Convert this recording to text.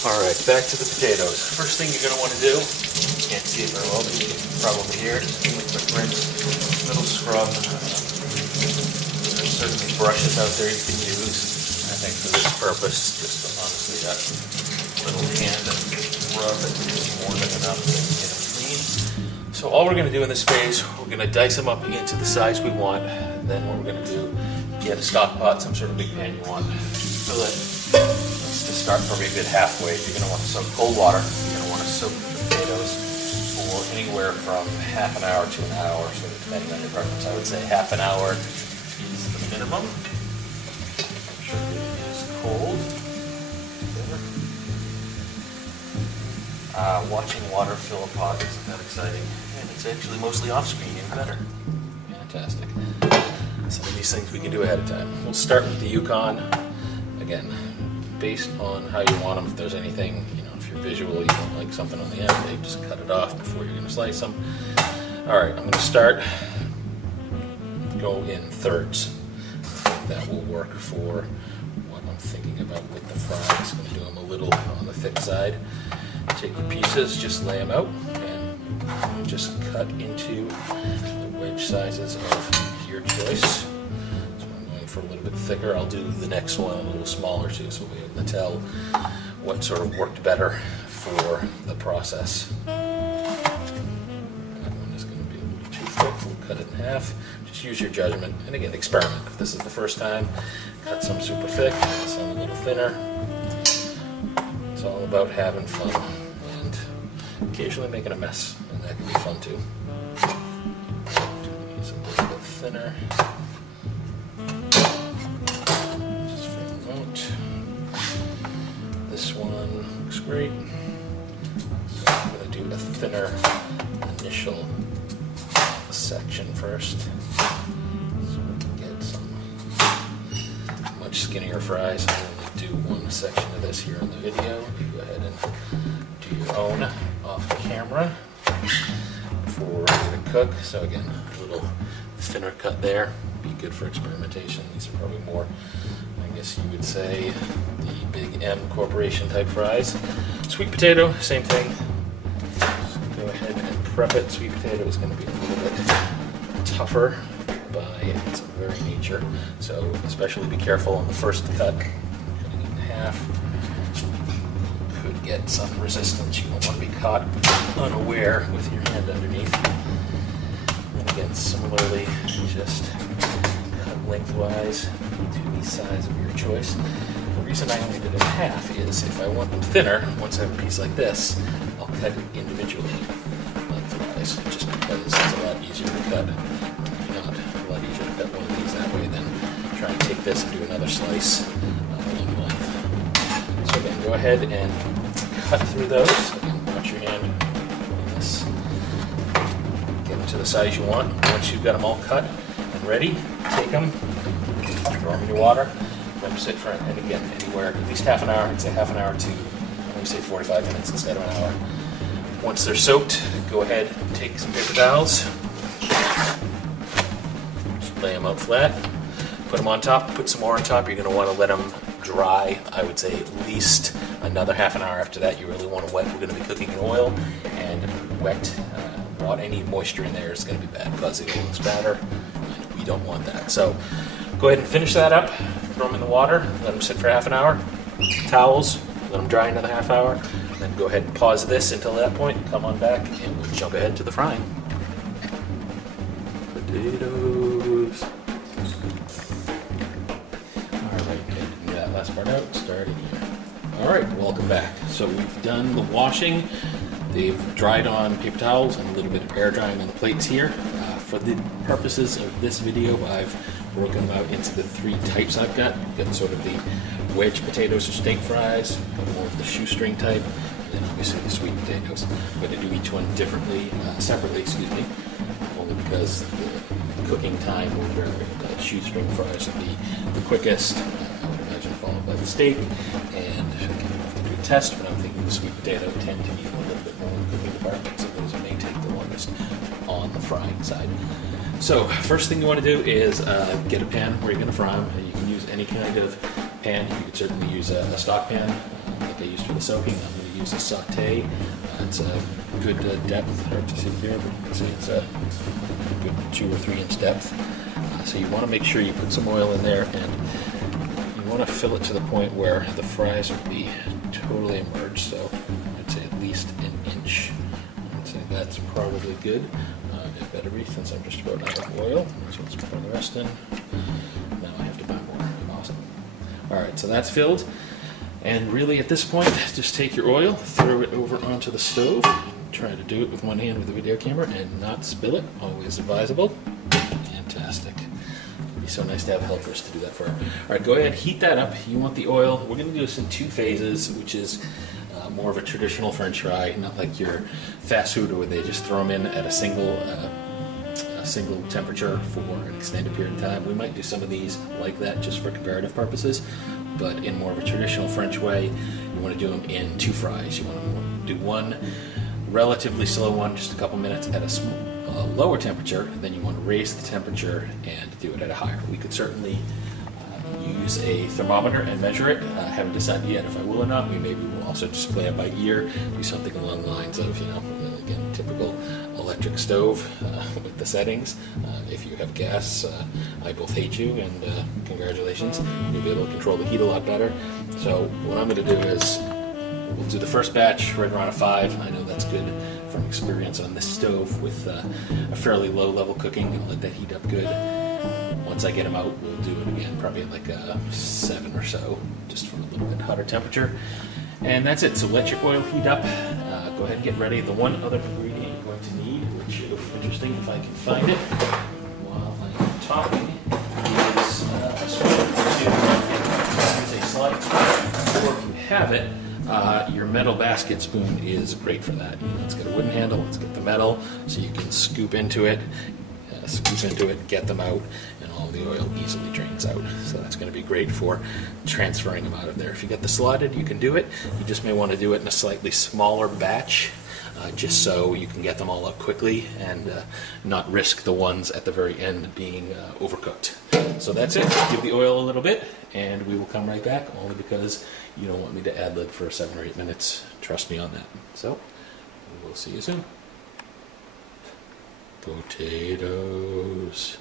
Alright, back to the potatoes. First thing you're going to want to do, you can't see it very well, but you can probably hear it, just give them a quick rinse, little scrub. There's certainly brushes out there you can use. I think for this purpose, just honestly that little hand rub is more than enough to get them clean. So all we're going to do in this phase, we're going to dice them up into the size we want. Then what we're going to do, get a stock pot, some sort of big pan you want, fill it. To start probably a good halfway, you're going to want to soak cold water. You're going to want to soak the potatoes for anywhere from half an hour to an hour, sort of depending on your preference. I would say half an hour is the minimum. Make sure it is cold. Watching water fill a pot isn't that exciting, and it's actually mostly off screen, even better. Fantastic. Some of these things we can do ahead of time. We'll start with the Yukon. Again, based on how you want them. If there's anything, if you're visual, you don't like something on the end, you just cut it off before you're going to slice them. Alright, I'm going to start, go in thirds. That will work for what I'm thinking about with the fries. I'm going to do them a little on the thick side. Take your pieces, just lay them out, and just cut into the wedge sizes of your choice. For a little bit thicker. I'll do the next one a little smaller too, so we'll be able to tell what sort of worked better for the process. That one is going to be a little too thick. We'll cut it in half. Just use your judgment, and again, experiment. If this is the first time, cut some super thick, some a little thinner. It's all about having fun and occasionally making a mess, and that can be fun too. Use a little bit thinner. This one looks great. So I'm going to do a thinner initial section first, so we can get some much skinnier fries. I only do one section of this here in the video. You go ahead and do your own off camera before we're ready to cook. So again, a little thinner cut there. Be good for experimentation. These are probably more, I guess you would say, the Big M Corporation type fries. Sweet potato, same thing. Just go ahead and prep it. Sweet potato is going to be a little bit tougher by its very nature, so especially be careful on the first cut. Cutting it in half could get some resistance. You don't want to be caught unaware with your hand underneath. And again, similarly, just cut lengthwise to the size of your choice. The reason I only did it in half is if I want them thinner, once I have a piece like this, I'll cut it individually lengthwise, just because it's a lot easier to cut. Not a lot easier to cut one of these that way than try and take this and do another slice along length. So again, go ahead and cut through those. Again, watch your hand on this. Get them to the size you want. Once you've got them all cut and ready, take them, throw them in your water, let them sit for, and again, anywhere, at least half an hour. I'd say half an hour to, I would say 45 minutes instead of an hour. Once they're soaked, go ahead and take some paper towels, just lay them out flat, put them on top, put some more on top. You're going to want to let them dry, I would say at least another half an hour after that. You really want to wet. We're going to be cooking in oil, and wet, any moisture in there is going to be bad because it will spatter, and we don't want that. So go ahead and finish that up, throw them in the water, let them sit for half an hour, towels, let them dry another half hour, and then go ahead and pause this until that point, come on back, and we'll jump ahead to the frying. Potatoes. Alright, get that last part out, starting here. Alright, welcome back. So we've done the washing. They've dried on paper towels and a little bit of air drying on the plates here. For the purposes of this video, I've broken them out into the three types I've got. I've got sort of the wedge potatoes or steak fries, more of the shoestring type, and then obviously the sweet potatoes. I'm going to do each one differently, separately, only because the cooking time will vary. The shoestring fries will be the quickest, I would imagine, followed by the steak, and again, you have to do a test, but I'm thinking the sweet potato tend to need a little bit more in the cooking department, so those may take the longest on the frying side. So first thing you want to do is get a pan where you're going to fry them. You can use any kind of pan. You could certainly use a stock pan like I used for the soaking. I'm going to use a saute. It's a good depth. Hard to see here, but you can see it's a good 2 or 3 inch depth. So you want to make sure you put some oil in there, and you want to fill it to the point where the fries will be totally immersed. So I'd say at least an inch. I'd say that's probably good. It better be, since I'm just about out of oil. So let's pour the rest in. Now I have to buy more. Awesome. Alright, so that's filled. And really at this point, just take your oil, throw it over onto the stove. Try to do it with one hand with the video camera and not spill it. Always advisable. Fantastic. It'd be so nice to have helpers to do that for her. Alright, go ahead, heat that up. You want the oil. We're going to do this in 2 phases, which is more of a traditional French fry, not like your fast food where they just throw them in at a single temperature for an extended period of time. We might do some of these like that just for comparative purposes, but in more of a traditional French way, you want to do them in 2 fries. You want to do one relatively slow one, just a couple minutes at a lower temperature, then you want to raise the temperature and do it at a higher. We could certainly use a thermometer and measure it. I haven't decided yet if I will or not. We maybe will also just play it by ear, do something along the lines of, you know, again, typical electric stove with the settings. If you have gas, I both hate you, and congratulations. You'll be able to control the heat a lot better. So what I'm going to do is we'll do the first batch right around a 5. I know that's good from experience on this stove with a fairly low level cooking. I'll let that heat up good. Once I get them out, we'll do it again, probably like a 7 or so, just from a little bit hotter temperature. And that's it. So let your oil heat up. Go ahead and get ready. The one other ingredient you're going to need, which will be interesting if I can find it while I'm talking, is a slide spoon. Or if you have it, your metal basket spoon is great for that. It's got a wooden handle, it's got the metal, so you can scoop into it, get them out, and all the oil easily drains out. So that's going to be great for transferring them out of there. If you get the slotted, you can do it. You just may want to do it in a slightly smaller batch, just so you can get them all up quickly and not risk the ones at the very end being overcooked. So that's it. Give the oil a little bit, and we will come right back, only because you don't want me to ad-lib for 7 or 8 minutes. Trust me on that. So we'll see you soon. Potatoes.